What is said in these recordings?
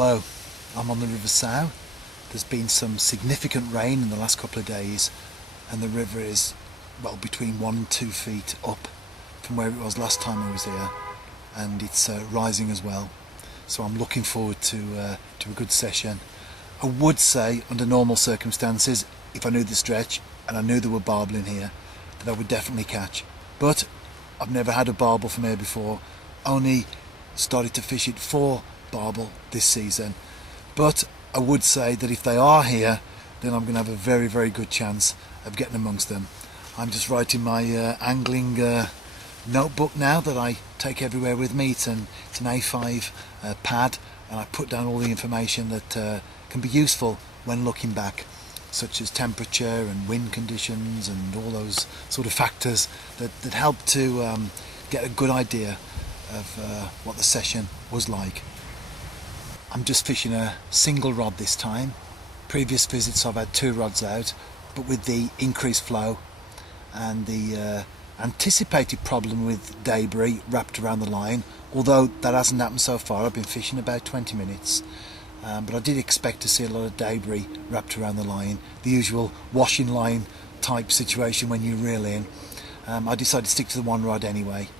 Hello, I'm on the River Sow. There's been some significant rain in the last couple of days and the river is, well, between 1 and 2 feet up from where it was last time I was here, and it's rising as well. So I'm looking forward to a good session. I would say under normal circumstances, if I knew the stretch and I knew there were barbel in here, that I would definitely catch. But I've never had a barbel from here before, only started to fish it for barbel this season. But I would say that if they are here, then I'm going to have a very, very good chance of getting amongst them. I'm just writing my angling notebook now that I take everywhere with me. It's an A5 pad, and I put down all the information that can be useful when looking back, such as temperature and wind conditions and all those sort of factors that help to get a good idea of what the session was like. I'm just fishing a single rod this time. Previous visits I've had 2 rods out, but with the increased flow and the anticipated problem with debris wrapped around the line, although that hasn't happened so far. I've been fishing about 20 minutes, but I did expect to see a lot of debris wrapped around the line, the usual washing line type situation when you reel in. I decided to stick to the 1 rod anyway,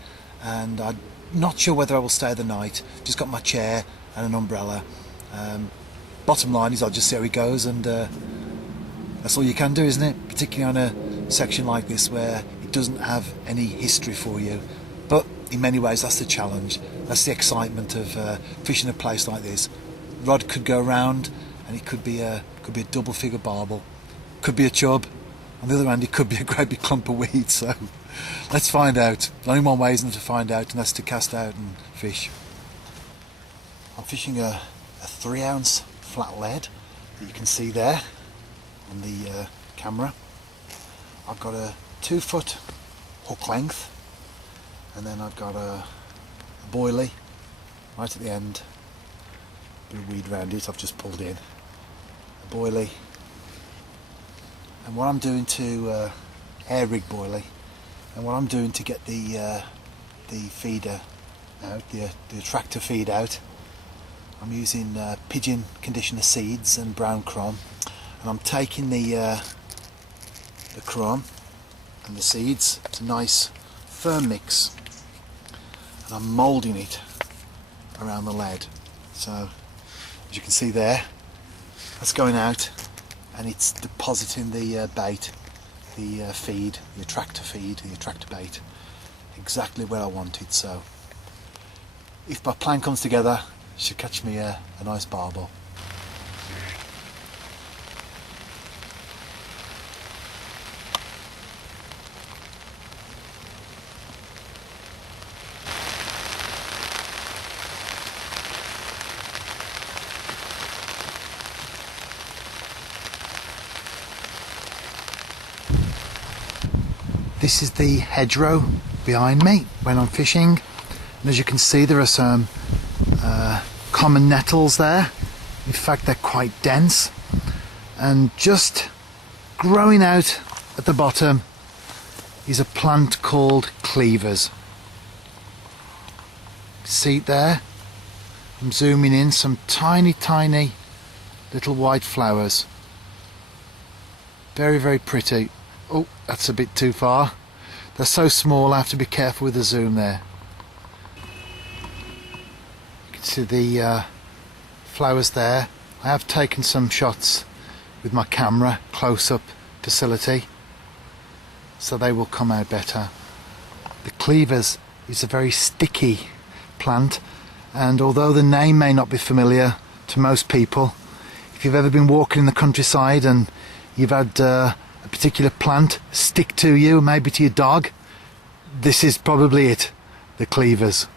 and I'm not sure whether I will stay the night. Just got my chair and an umbrella. Bottom line is I'll just see how it goes, and that's all you can do, isn't it? Particularly on a section like this where it doesn't have any history for you. But in many ways that's the challenge, that's the excitement of fishing a place like this. Rod could go round and it could be a double figure barbel, could be a chub. On the other hand, it could be a great big clump of weeds. So let's find out. There's only one way, isn't it, to find out, and that's to cast out and fish. I'm fishing a 3-ounce flat lead that you can see there on the camera. I've got a 2-foot hook length, and then I've got a boilie right at the end. Bit of weed around it, I've just pulled in a boilie. And what I'm doing to air rig boilie, and what I'm doing to get the feeder out, the attractor feed out, I'm using pigeon conditioner seeds and brown crumb, and I'm taking the crumb and the seeds. It's a nice firm mix, and I'm moulding it around the lead. So as you can see there, that's going out, and it's depositing the bait, the feed, the attractor bait, exactly where I want it. So if my plan comes together, should catch me a nice barbel. This is the hedgerow behind me when I'm fishing, and as you can see there are some common nettles there. In fact, they're quite dense, and just growing out at the bottom is a plant called cleavers. See it there? I'm zooming in, some tiny little white flowers. Very, very pretty. Oh, that's a bit too far. They're so small, I have to be careful with the zoom there. You can see the flowers there. I have taken some shots with my camera, close-up facility, so they will come out better. The cleavers is a very sticky plant, and although the name may not be familiar to most people, if you've ever been walking in the countryside and you've had a particular plant stick to you, maybe to your dog, this is probably it, the cleavers.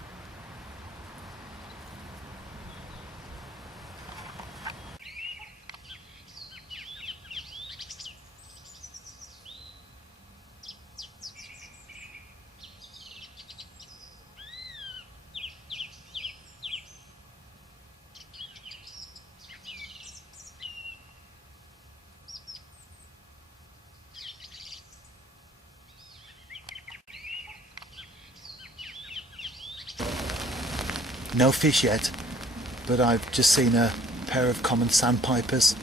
No fish yet, but I've just seen a pair of common sandpipers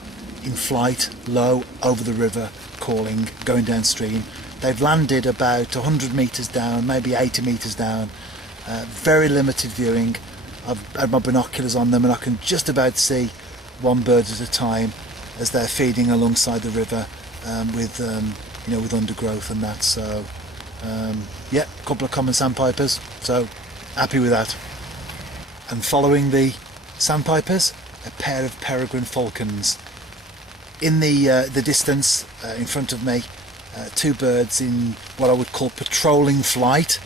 in flight, low, over the river, calling, going downstream. They've landed about 100 metres down, maybe 80 metres down. Very limited viewing. I've had my binoculars on them and I can just about see one bird at a time as they're feeding alongside the river with with undergrowth and that. So yeah, a couple of common sandpipers, so happy with that. And following the sandpipers, a pair of peregrine falcons. In the distance in front of me, two birds in what I would call patrolling flight.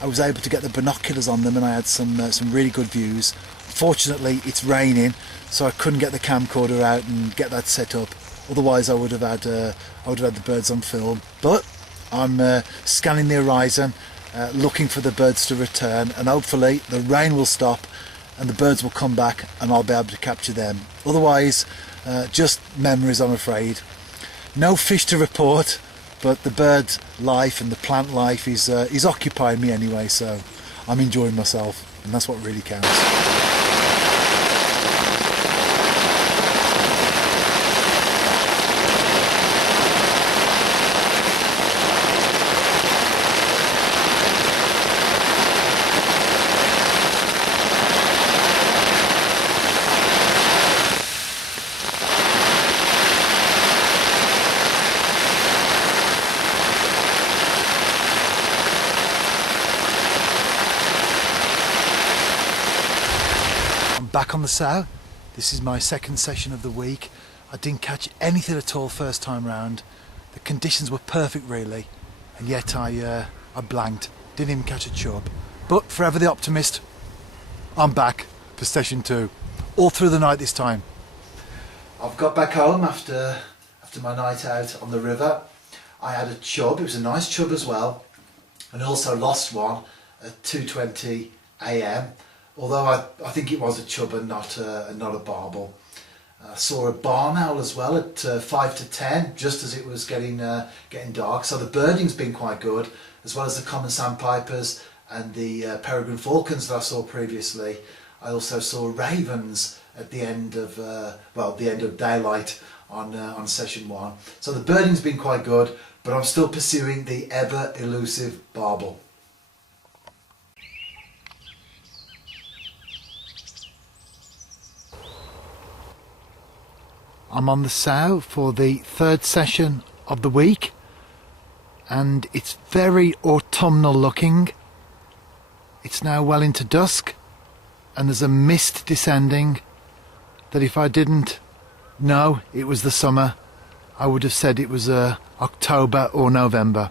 I was able to get the binoculars on them and I had some really good views. Fortunately it's raining, so I couldn't get the camcorder out and get that set up. Otherwise I would have had the birds on film. But I'm scanning the horizon, looking for the birds to return, and hopefully the rain will stop and the birds will come back and I'll be able to capture them. Otherwise, just memories, I'm afraid. No fish to report, but the bird life and the plant life is occupying me anyway, so I'm enjoying myself, and that's what really counts. Back on the Sow. This is my second session of the week. I didn't catch anything at all first time round. The conditions were perfect really, and yet I blanked. Didn't even catch a chub. But forever the optimist, I'm back for session 2. All through the night this time. I've got back home after my night out on the river. I had a chub. It was a nice chub as well, and also lost one at 2:20 AM. Although I think it was a chub and not a barbel. I saw a barn owl as well at 5 to 10, just as it was getting dark. So the birding's been quite good, as well as the common sandpipers and the peregrine falcons that I saw previously. I also saw ravens at the end of the end of daylight on session 1. So the birding's been quite good, but I'm still pursuing the ever elusive barbel. I'm on the Sow for the 3rd session of the week, and it's very autumnal looking. It's now well into dusk and there's a mist descending that if I didn't know it was the summer, I would have said it was October or November.